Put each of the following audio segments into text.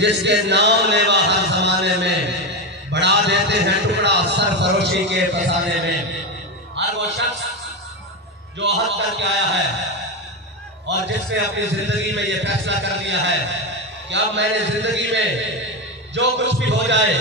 जिसके नाम लेवा हर जमाने में बढ़ा देते हैं टुकड़ा सरफरोशी के फसाने में। हर वो शख्स जो अहद करके आया है और जिसने अपनी जिंदगी में ये फैसला कर लिया है कि अब मैंने जिंदगी में जो कुछ भी हो जाए,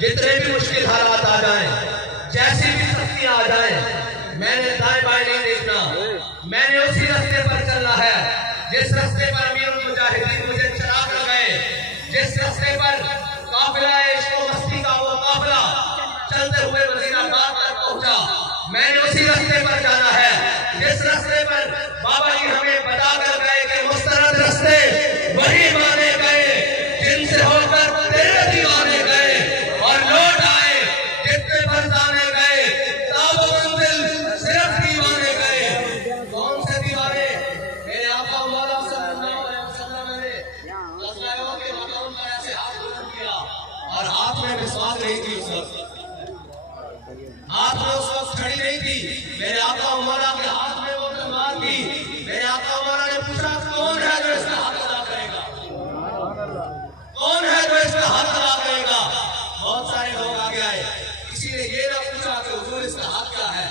जितने भी मुश्किल हालात आ जाएं, जैसी भी सख्तियां आ जाएं, मैंने दाएं बाएं नहीं देखना, मैंने उसी रास्ते पर चलना है जिस रास्ते पर अमीरुल मुजाहिदीन मुझे चराग लगाए, जिस रास्ते पर काफिला इश्क व मस्ती का वो काफिला चलते हुए मदीना पाक तक पहुंचा, मैंने उसी रास्ते पर जाना है जिस रास्ते पर बाबा जी हमें बता कर गए कि मुस्तरद रास्ते वही माने गए जिनसे हो और हाथ में मिसवाक नहीं थी उस वक्त, हाथ में उस वक्त छड़ी नहीं थी। मेरे आका मौला के हाथ में वो तलवार थी। मेरे आका मौला ने पूछा कौन है जो इसका हक अदा करेगा, कौन है जो इसका हक अदा करेगा। बहुत सारे लोग आगे आए, किसी ने ये ना पूछा कि हुजूर इसका हक क्या है।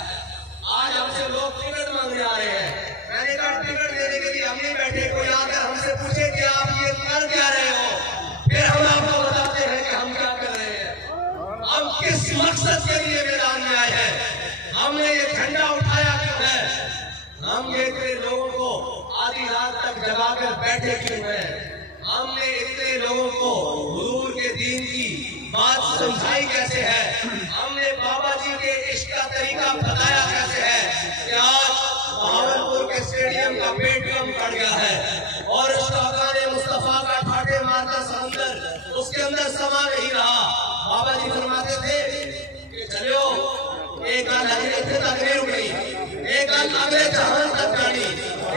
आज हमसे लोग टिकट मांगने आ रहे हैं। मैंने कहा टिकट देने के लिए हम नहीं बैठे, कोई आकर हमसे पूछे कि आप ये कर क्या रहे हो, फिर हम आपको बताते हैं कि हम क्या कर रहे हैं, हम किस मकसद के लिए मैदान में आए हैं, हमने ये झंडा उठाया क्यों है, हम ये इतने लोगों को आधी रात तक जगाकर बैठे क्यों हैं, हमने इतने लोगों को हुजूर के दीन की बात समझाई कैसे है, हमने बाबा जी के इश्क का तरीका बताया कैसे है कि आज बहावलपुर के स्टेडियम का पेटीएम कट गया है और शौकाने मुस्तफा का ठाटे मारता समंदर उसके अंदर समा नहीं रहा। बाबा जी फरमाते थे कि चलो एक तक नहीं रुकी, एक अगले जहान तक जानी,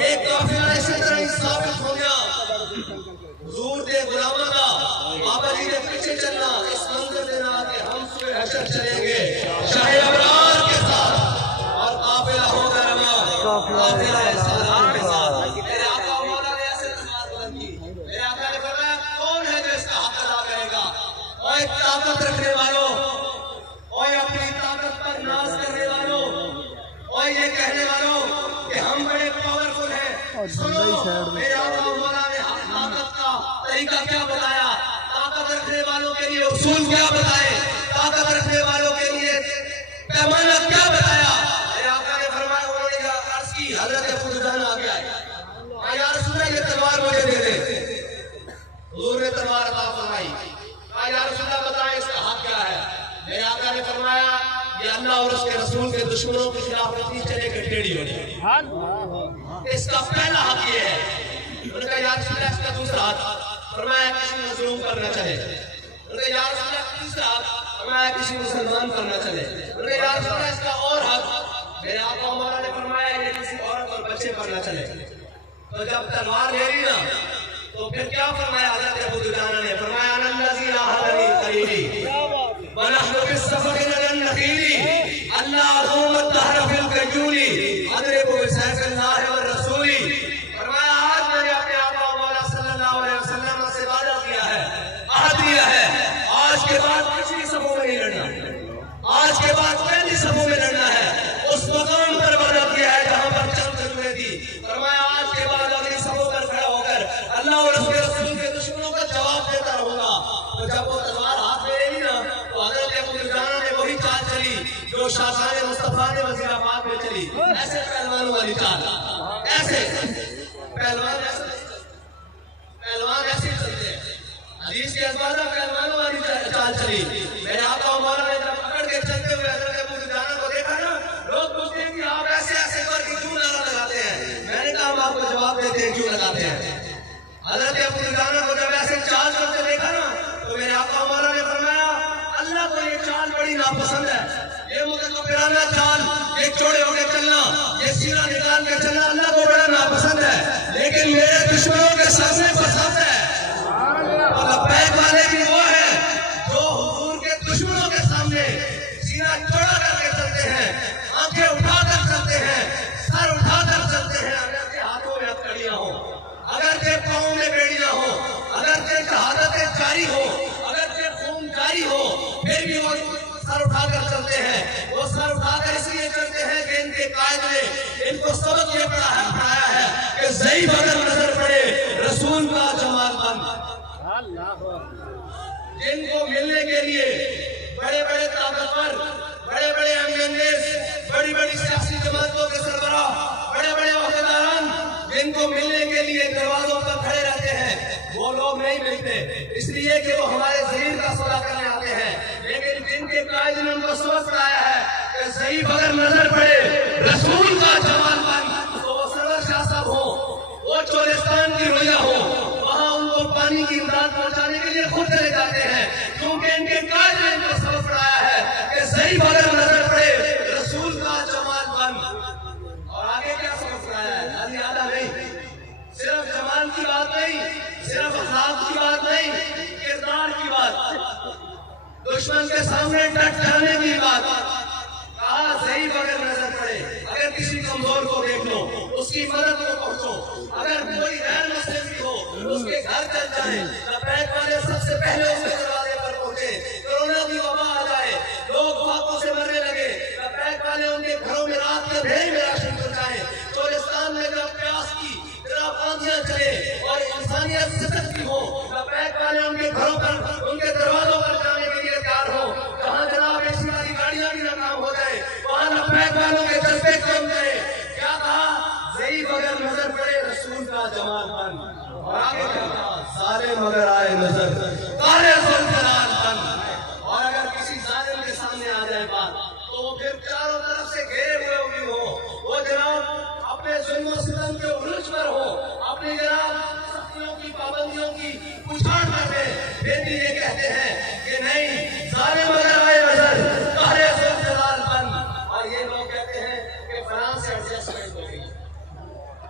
एक काफिला इसी तरह साबित हो गया हुजूर दे गुलामों का। बाबा जी ने पीछे चलना इस मंजर देना कि हम सुबह हशर चलेंगे शाहे अबरार के साथ और काफिला होगा रवा, काफिला सालार के साथ। मेरे आका मौला ने ऐसे तलवार बुलंद की। मेरे आका ने फरमाया कौन है जो इसका हक अदा करेगा। ओए ताकत रखने वालों, ओए अपनी ताकत पर नाज करने वालों, ओए ये कहने वालों कि हम बड़े पावरफुल हैं, सुनो मेरे आका मौला ने ताकत का तरीका क्या बताया, ताकत रखने वालों के लिए उसूल क्या बताए, ताकत रखने वालों के लिए पैमाना क्या बताया। मेरे आका ने फरमाया, उन्होंने अर्ज की हजरत अबू दुजाना आ गया है, या रसूल अल्लाह ये तलवार मुझे दे दे। हुजूर ने तलवार अता फरमाई, या रसूल अल्लाह बताएं इसका हक क्या है। मेरे आका ने फरमाया ये अल्लाह और उसके रसूल के दुश्मनों के खिलाफ इतनी चले के टेढ़ी हो जाए, इसका पहला हक ये है। उनका या रसूल अल्लाह इसका दूसरा हक, फरमाया किसी मजलूम पर न चले। उनका या रसूल अल्लाह तीसरा हक, फरमाया किसी मुसलमान पर न चले। उनका या रसूल अल्लाह इसका और हक, मेरे आका मौला ने फरमाया ये किसी औरत और बच्चे पर न चले। तो जब तलवार ले ली ना तो फिर क्या फरमाया हज़रत अबू दुजाना ने, फरमाया अनल्लज़ी आहलनी करीबी व नहनु बिस्सफ़री लन नखीली अल्लाह हुम्मत दहर फिल कजूली अदरिबु बिसैफिल्लाहि व रसूली। फरमाया आज मैंने अपने आका मौला सल्लल्लाहु अलैहि वसल्लम से वादा किया है, अहद लिया है, आज के बाद पिछली सफों में नहीं लड़ना, आज के बाद पहली सफों में लड़ना है। उस मकाम पर वादा किया है जहां पर चंद खजूरें थी। फरमाया आज के बाद अगली सफों पर खड़ा होकर अल्लाह और उसके रसूल के दुश्मनों का जवाब देता रहूंगा। तो जब वो तलवार हाथ में ले ली ना तो हज़रत अबू दुजाना ने वही चाल चली जो शासाने मुस्तफा ने वज़ीराबाद में चली। ऐसे पहलवानों वाली चाल, ऐसे पहलवान ऐसे चलते हैं, हदीस के अज़वाजा पहलवानों वाली चाल चली। मेरे आका मौला ने जब पकड़ के चलते हुए हज़रत अबू दुजाना को देखा ना, लोग पूछते हैं कि आप ऐसे ऐसे करके क्यों नारा लगाते हैं। मैंने कहा हम आपको जवाब देते हैं क्यों लगाते हैं। हज़रत अबू दुजाना को जब ऐसे चाल चलते देखा ना तो मेरे आका मौला ने फरमाया अल्लाह को ये चाल बड़ी नापसंद है, ये मुतकब्बिराना चाल, ये चौड़े होके चलना, ये सीना निकाल के चलना अल्लाह को बड़ा नापसंद है, लेकिन मेरे दुश्मनों के सामने पसंद है। तो लब्बैक वाले भी वो है जो हुजूर के दुश्मनों के सामने सीना चौड़ा करके चलते हैं, आंखें उठाकर चलते हैं, सर उठाकर चलते हैं। अगर के हाथों में हथकड़ियां हो, अगर के पाँव में बेड़ियां हो, अगर के शहादतें जारी हो, अगर के खून जारी हो, फिर भी वो सर उठाकर चलते हैं। वो सर उठाकर इसलिए चलते हैं कि इनके कायद ने इनको सबक ये पढ़ाया है कि ज़ईफ़ अगर नजर पड़े रसूल का जमाल बंद। जिनको मिलने के लिए बड़े बड़े ताकतवर, बड़े बड़े अंग्रेज, बड़ी बड़ी सियासी जमातों के सरबराह, बड़े बड़े वफ़ादारान जिनको मिलने के लिए दरवाजों पर खड़े रहते हैं, वो लोग नहीं मिलते इसलिए कि वो हमारे ज़मीर का सौदा करने आते हैं। लेकिन जिनके कायद ने उनको सबक पढ़ाया है कि ज़ईफ़ अगर नजर पड़े रसूल का जमाल बंद, तो वो सरवर शाह साहब हो, वो चोलिस्तान की रोया हो, वहां उनको पानी की इमदाद पहुंचाने के लिए खुद चले जाते हैं, क्योंकि इनके कायद ने इनको सबक पढ़ाया है कि ज़ईफ़ अगर नजर पड़े रसूल का जमाल बंद। और आगे क्या सबक पढ़ाया है, खाली आधा नहीं, सिर्फ जमाल की बात नहीं, सिर्फ अखलाक की बात नहीं, किरदार की बात। दुश्मन के सामने डट जाने की बात कहा, सही बगैर नजर पड़े, अगर किसी कमजोर को देख लो उसकी मदद को पहुंचो, अगर कोई गैर मुस्लिम भी हो उसके घर चल जाए, लबैक वाले सबसे पहले उसके दरवाजे पर पहुंचे। कोरोना की वबा आ जाए, लोग फाकों से मरने लगे, लबैक वाले उनके घरों में रात के अंधेरे में राशन पहुंचाए। चोलिस्तान में जब प्यास की आंधियां चले और इंसानियत सशक्ति हो, लबैक वाले उनके घरों पर उनके दरवाजों पर जाने के लिए तैयार हो। जहां जनाब एसी वाली गाड़ियां भी नाकाम हो जाए वहां लबैक वालों के जज्बे कम गए। क्या कहा, सही बगैर नजर पड़े रसूल का जमाल बन, और आगे क्या कहा, सारे मगर आए नजर काले जुल्फलाल बन। और अगर किसी जालिम के सामने आ जाए बात तो वो फिर चारों तरफ से घेरे हुए भी हो, वो जनाब अपने जुल्म और सितम के उलझ पर हो, अपनी जनाब सख्तियों की पाबंदियों की पुछाड़ कर दे, फिर भी ये कहते हैं कि नहीं जालिम मगर आए नजर काले जुल्फलाल बन। और ये लोग कहते हैं कि फलां से एडजस्टमेंट हो गई,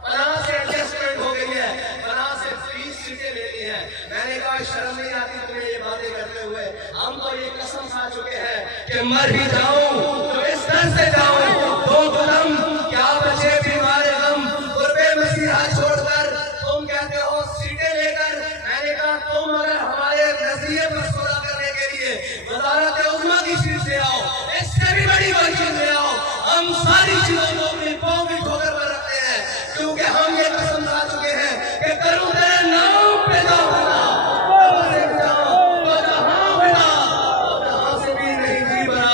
फलां से एडजस्टमेंट हो गई है, फलां से 20 सीटें ले ली है। मैंने कहा शर्म नहीं आती तुम्हें ये बातें करते हुए? हम तो ये कसम खा चुके हैं कि मर भी जाऊं तो इस दर से जाऊं, दो कदम क्या बचे भी हमारे गम, गुरबे मसीहा छोड़कर तुम कहते हो सीटें लेकर। मैंने कहा तुम अगर हमारे नजरिए पर सौदा करने के लिए वजारत उम्मा की सीट से आओ, इससे भी बड़ी कोई चीज ले आओ, हम सारी चीजों को अपनी पांव की ठोकर पर रखते हैं, क्योंकि हम ये कसम खा चुके हैं कि करूं तेरे नाम पे जाओ बना, तो जहां बना, तो जहां से भी नहीं जी बना,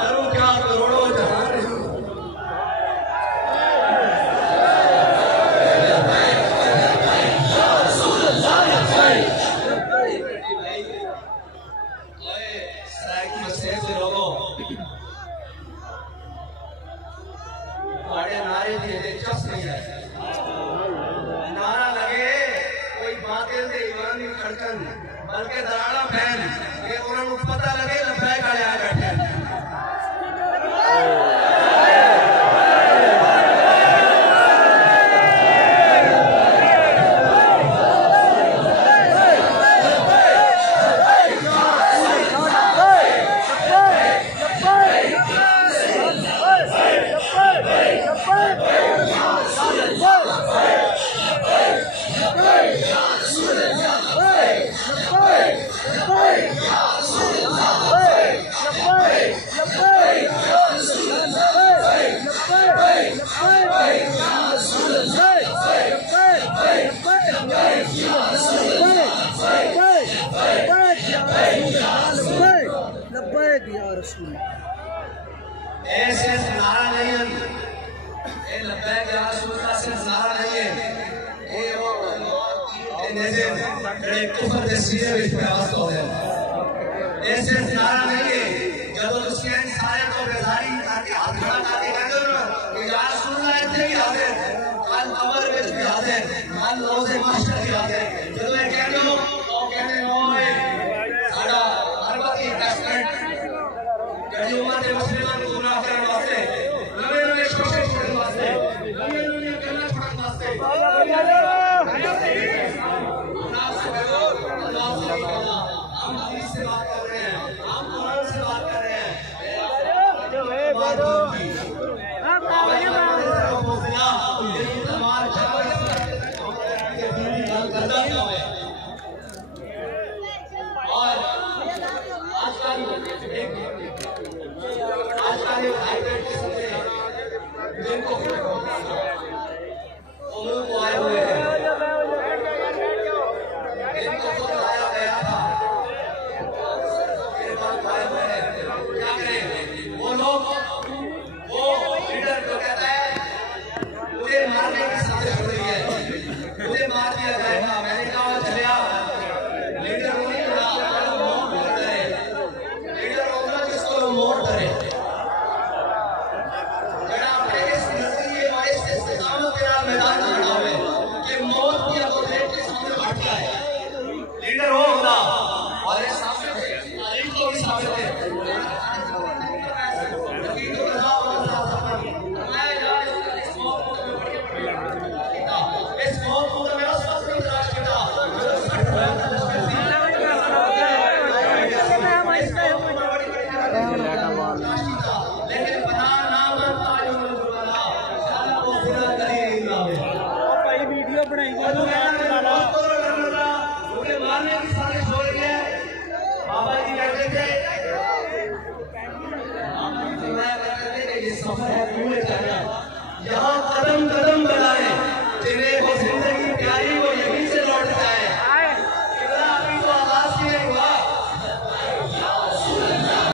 करूं क्या करोड़ों जहां नहीं। नारे दिए दिलचस्प नहीं है, नारा लगे कोई बातिल दे ईमान की खड़कन, बल्कि दराड़ा फैन ये उन्होंने पता लगे लबैक वाले आ बैठे। ऐसे नारा नहीं है, ये लब्बैक या रसूलुल्लाह से नारा नहीं है, ये वो नज़र बड़े कुफर के सीने में प्रयास हो गए। ऐसे नारा नहीं है जब उसके सारे को बेजारी ताकि हाथ खड़ा करके कहते हो कि या रसूलुल्लाह इतने भी हाजिर, कल कब्र में भी हाजिर, कल रोज़े महशर भी हाजिर। जब मैं कहते हो तो कहते हो साडा अरबती इन्वेस्टमेंट जड़ी उम्मत मुस्लिमान को गुमराह करने वास्ते, नवे शोषण छोड़ने वास्ते, नवे गन्ना छोड़ने वास्ते, हम हदीस से बात कर